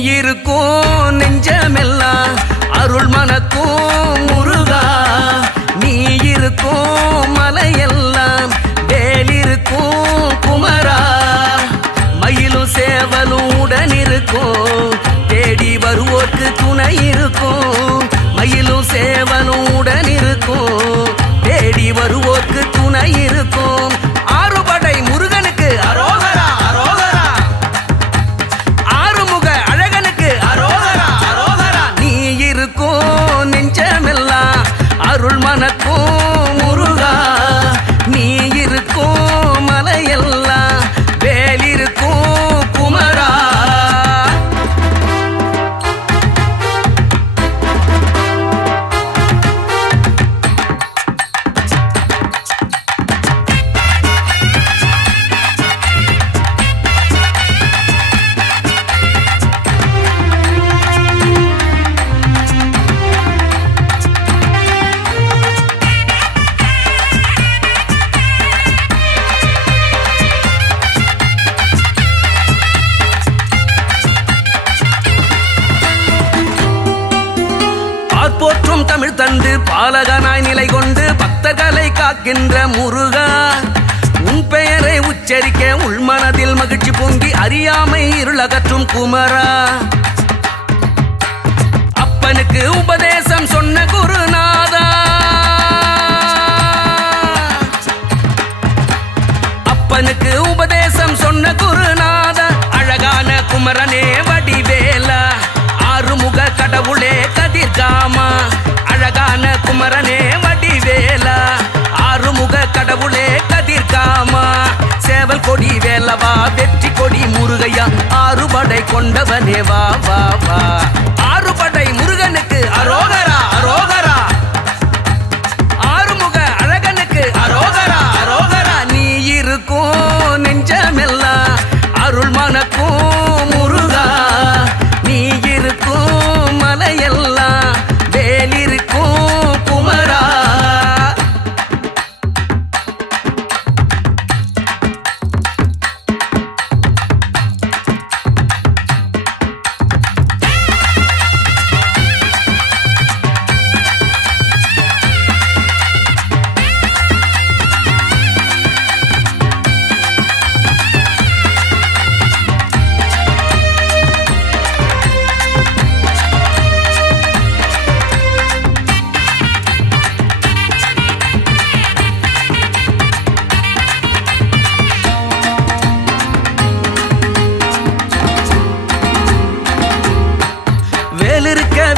இருக்கும் நெஞ்சமெல்லாம் அருள் மனக்கும் முருகா. நீ இருக்கும் மலையெல்லாம் வேலிருக்கும் குமரா. மயிலும் சேவலும் உடன் இருக்கும் தேடி வருவோர்க்கு துணை இருக்கும். மயிலும் சேவலும் உடன் இருக்கும் தேடி வருவோர்க்கு துணை இருக்கும். ஆறுபடை முருகனுக்கு அரோகரா அரோகரா. ஆறுமுக அழகனுக்கு அரோகரா அரோகரா. நீ இருக்கும் நெஞ்சமெல்லாம் அருள் மனக்கும் முருகா. நீ இருக்கும் மலையெல்லாம் வேலிருக்கும் குமரா. போற்றும் தமிழ் தந்து பாலகனாய் நிலை கொண்டு பக்தர்களை காக்கின்ற முருகா. உன் பெயரை உச்சரிக்க உள்மனதில் மகிழ்ச்சி பொங்கி அறியாமை இருளகற்றும் குமரா. அப்பனுக்கு உபதேசம் சொன்ன குருநாதா. அப்பனுக்கு உபதேசம் சொன்ன குருநாதா. அழகான குமரனே வடிவேலா. ஆறுமுக கடவுளே கதிர்காமா. அழகான குமரனே வடிவேலா. ஆறுமுக கடவுளே கதிர்காமா. சேவல் கொடி வேலவா வெற்றி கொடி முருகையா. ஆறுபடை கொண்டவனே வா வா வா. ஆறுபடை முருகனுக்கு அரோகரா அரோகரா. ஆறுமுக அழகனுக்கு அரோகரா அரோகரா. நீ இருக்கும் நெஞ்சமெல்லாம் அருள் மனக்கும் முருகா. நீ இருக்கும் மலையெல்லாம் வேலிருக்கும் குமரா.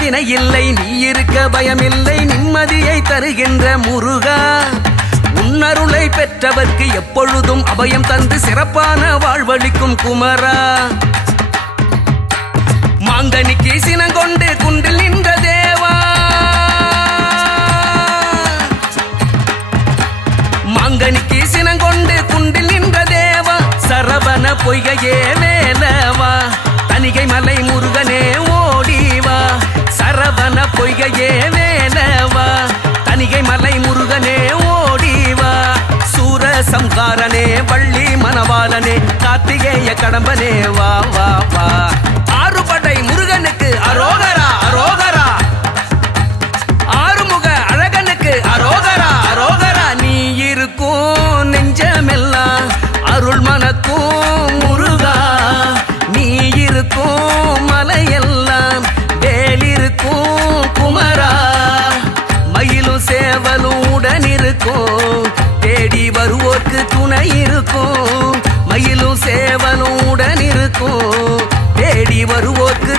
வினை இல்லை நீ இருக்க பயமில்லை நிம்மதியை தருகின்ற முருகா. உன்னருளை பெற்றவர்க்கு எப்பொழுதும் அபயம் தந்து சிறப்பான வாழ்வளிக்கும் குமரா. மாங்கனிக்கு சினங்கொண்டு குன்றில் நின்ற தேவா. மாங்கனிக்கு சினங்கொண்டு குன்றில் நின்ற தேவா. சரவண பொய்கையே வேலவா. தணிகை மலை முருகனே ஓடிவா. சரவண பொய்கையே வேலவா. தணிகை மலை முருகனே ஓடிவா. சூர சம்ஹாரனே வள்ளி மணவாளனே கார்த்திகேய கடம்பனே வா வா வா. ஆறுபடை முருகனுக்கு அரோகரா அரோகரா. ஆறுமுக அழகனுக்கு அரோகரா அரோகரா. நீ இருக்கும் நெஞ்சமெல்லாம் அருள் மனக்கும் முருகா. நீ இருக்கும் மலையெல்லாம் வேலிருக்கும் குமரா. மயிலும் சேவலும் உடன் இருக்கும் தேடி வருவோர்க்கு துணை இருக்கும். மயிலும் சேவலும் உடன் இருக்கும் தேடி வருவோர்க்கு